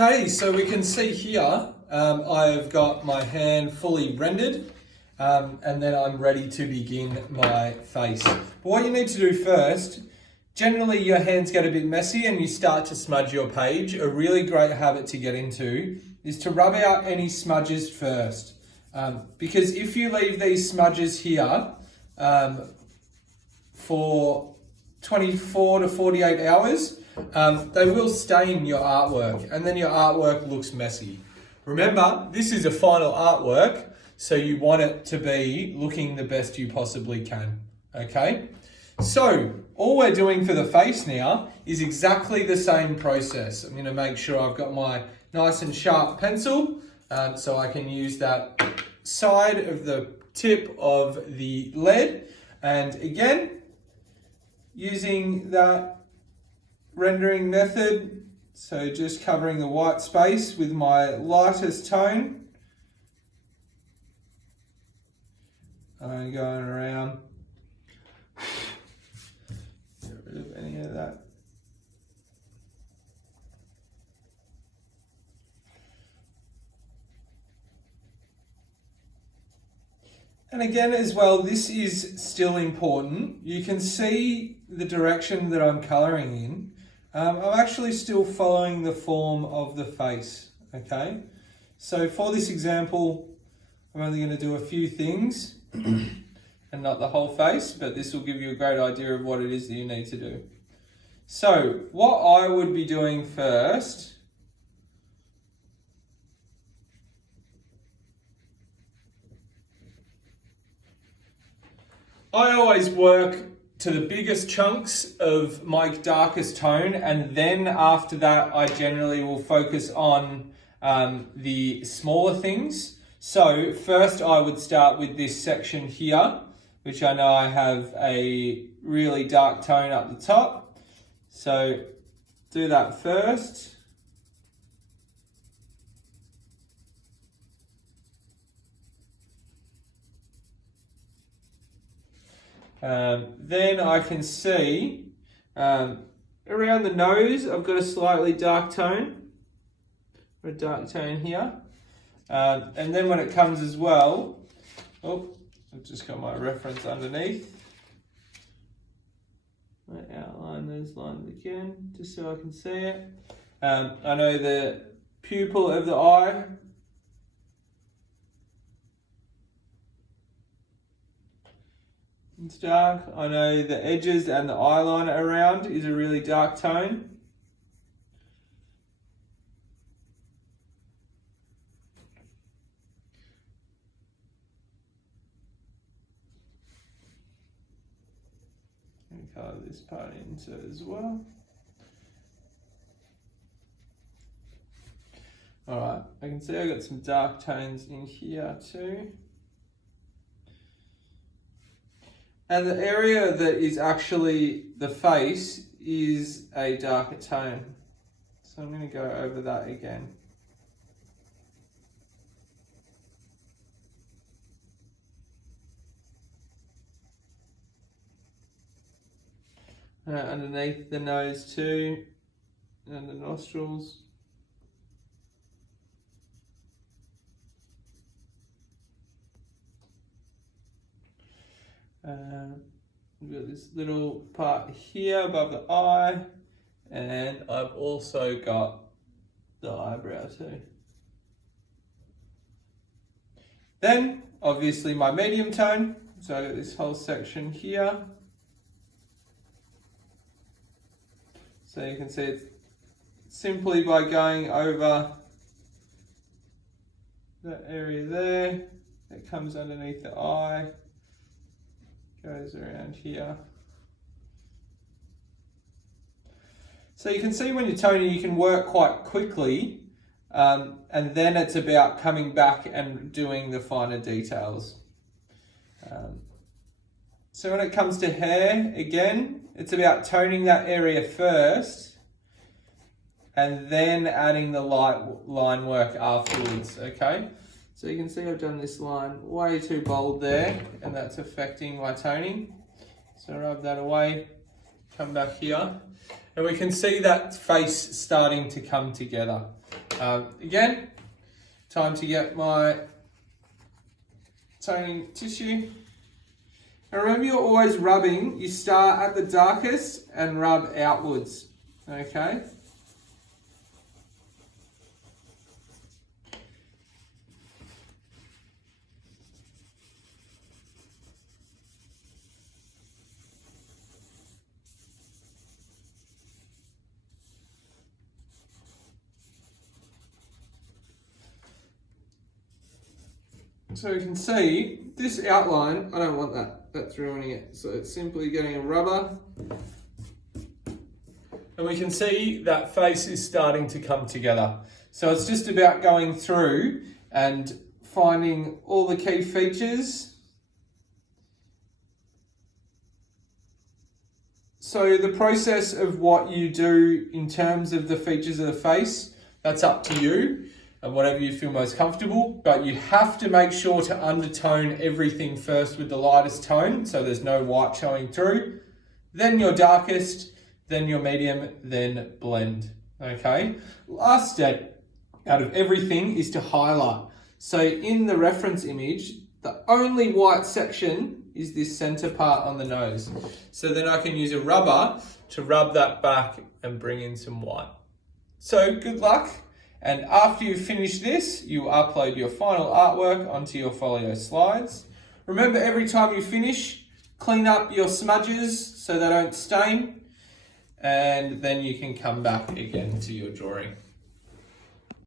Okay, so we can see here, I've got my hand fully rendered, and then I'm ready to begin my face. But what you need to do first, generally your hands get a bit messy and you start to smudge your page. A really great habit to get into is to rub out any smudges first. Because if you leave these smudges here for 24 to 48 hours, they will stain your artwork and then your artwork looks messy. Remember, this is a final artwork, so you want it to be looking the best you possibly can, okay? So, all we're doing for the face now is exactly the same process. I'm gonna make sure I've got my nice and sharp pencil, so I can use that side of the tip of the lead. And again, using that rendering method, so just covering the white space with my lightest tone. I'm going around, get rid of any of that. And again as well, this is still important. You can see the direction that I'm colouring in. I'm actually still following the form of the face, okay? So for this example, I'm only going to do a few things and not the whole face, but this will give you a great idea of what it is that you need to do. So what I would be doing first, I always work to the biggest chunks of my darkest tone, and then after that I generally will focus on the smaller things. So first I would start with this section here, which I know I have a really dark tone up the top. So do that first. Then I can see around the nose I've got a slightly dark tone, or a dark tone here. And then when it comes as well, I've just got my reference underneath. I outline those lines again, just so I can see it. I know the pupil of the eye, it's dark. I know the edges and the eyeliner around is a really dark tone. And colour this part into it as well. Alright, I can see I've got some dark tones in here too. And the area that is actually the face is a darker tone. So I'm going to go over that again. Underneath the nose too, and the nostrils. We've got this little part here above the eye, and I've also got the eyebrow too. Then, obviously my medium tone, so I've got this whole section here. So you can see it's simply by going over that area there, that comes underneath the eye, goes around here. So you can see when you're toning, you can work quite quickly, and then it's about coming back and doing the finer details. So when it comes to hair, again, it's about toning that area first and then adding the light line work afterwards, okay? So you can see I've done this line way too bold there, and that's affecting my toning. So rub that away, come back here. And we can see that face starting to come together. Again, time to get my toning tissue. And remember, you're always rubbing. You start at the darkest and rub outwards, okay? So you can see this outline, I don't want that, that's ruining it. So it's simply getting a rubber. And we can see that face is starting to come together. So it's just about going through and finding all the key features. So the process of what you do in terms of the features of the face, that's up to you and whatever you feel most comfortable, but you have to make sure to undertone everything first with the lightest tone so there's no white showing through, then your darkest, then your medium, then blend, okay? Last step out of everything is to highlight. So in the reference image, the only white section is this center part on the nose. So then I can use a rubber to rub that back and bring in some white. So good luck. And after you finish this, you upload your final artwork onto your Folio slides. Remember, every time you finish, clean up your smudges so they don't stain, and then you can come back again to your drawing.